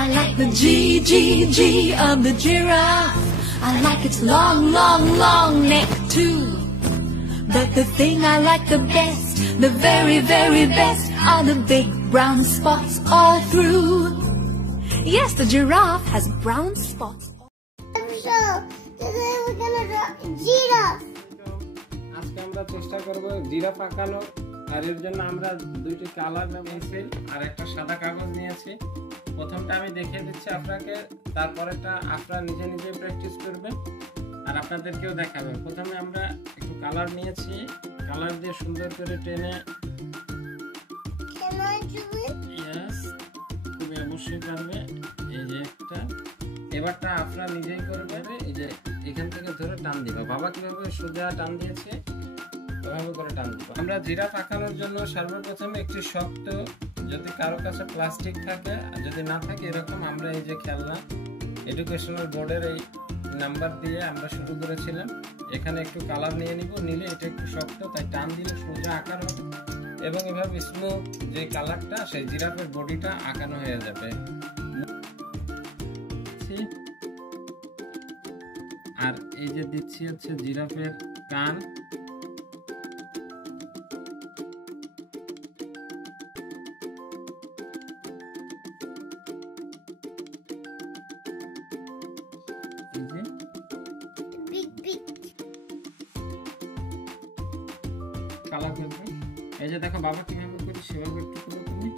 I like the G of the giraffe. I like its long, long, long neck too. But the thing I like the best, the very, very best, are the big brown spots all through. Yes, the giraffe has brown spots. So, today we're gonna draw giraffe. আজকে আমরা চেষ্টা করব giraffe আঁকানো, আর এর জন্য আমরা দুইটি colour pencil আর একটা সাদা কাগজ নিয়েছি। প্রথমটা আমি দেখিয়ে দিচ্ছি আপনাকে, তারপরেটা আপনারা নিজে নিজে প্র্যাকটিস করবেন আর আপনাদেরকেও দেখাবেন। প্রথমে আমরা একটু কালার নিয়েছি, কালার দিয়ে সুন্দর করে টেনে তুমি অবশ্যই পারবে। এই যে একটা, এবারটা আপনারা নিজেই করবেন। এই যে এখান থেকে ধরে টান দিবা, বাবা কিভাবে সোজা টান দিয়েছে ওভাবে করে টান দিবা। আমরা জিরাফ আঁকানোর জন্য সর্বপ্রথমে একটি শক্ত, যদি কারো কাছে প্লাস্টিক থাকে আর যদি না থাকে এরকম, আমরা এই যে খেলনা এডুকেশনাল বোর্ডের এই নাম্বার দিয়ে আমরা শুরু করেছিলাম। এখানে একটু কালার নিয়ে নিব, নিলে এটা একটু শক্ত, তাই টান দিলে সোজা আঁকার হবে এবং এভাবে স্মুথ যে কালারটা সেই জিরাফের বডিটা আঁকানো হয়ে যাবে। আর এই যে দিচ্ছি হচ্ছে জিরাফের কান, কালার করবে। এই যে দেখো বাবা কিভাবে করি সেভাবে একটু করো তুমি।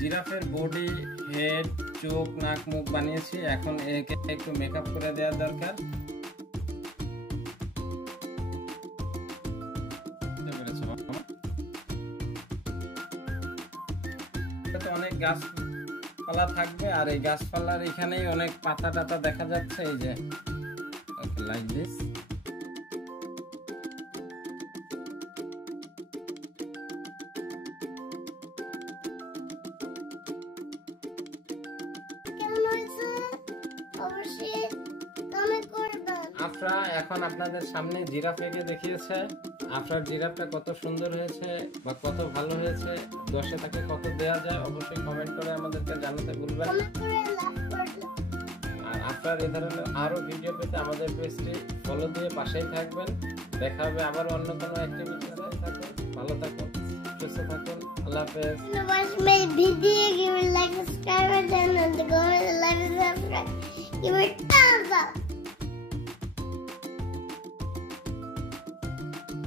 জিরাফের বডি, হেড, চোখ, নাক, মুখ বানিয়েছি। এখন একে একটু মেকআপ করে দেওয়ার দরকার। অনেক গাছপালা থাকবে আর এই গাছপালার এখানেই অনেক পাতা টাতা দেখা যাচ্ছে। এই যে লাইক দিস। আপনারা এখন আপনাদের সামনে জিরাফ এঁকে দেখিয়েছে। আপনার জিরাফটা কত সুন্দর হয়েছে বা কত ভালো হয়েছে, 10-এ তাকে কত দেওয়া যায় অবশ্যই কমেন্ট করে আমাদেরকে জানাতে ভুলবেন। আর আপনার এই ধরনের আরো ভিডিও পেতে আমাদের পেজটি ফলো দিয়ে পাশেই থাকবেন। দেখা হবে আবার অন্য কোনো অ্যাক্টিভিটিতে। থাকুন, ভালো থাকুন, সুস্থ থাকুন, আল্লাহ হাফেজ। Watch my video, give it like, subscribe, and then go to the live and subscribe. Give it thumbs up.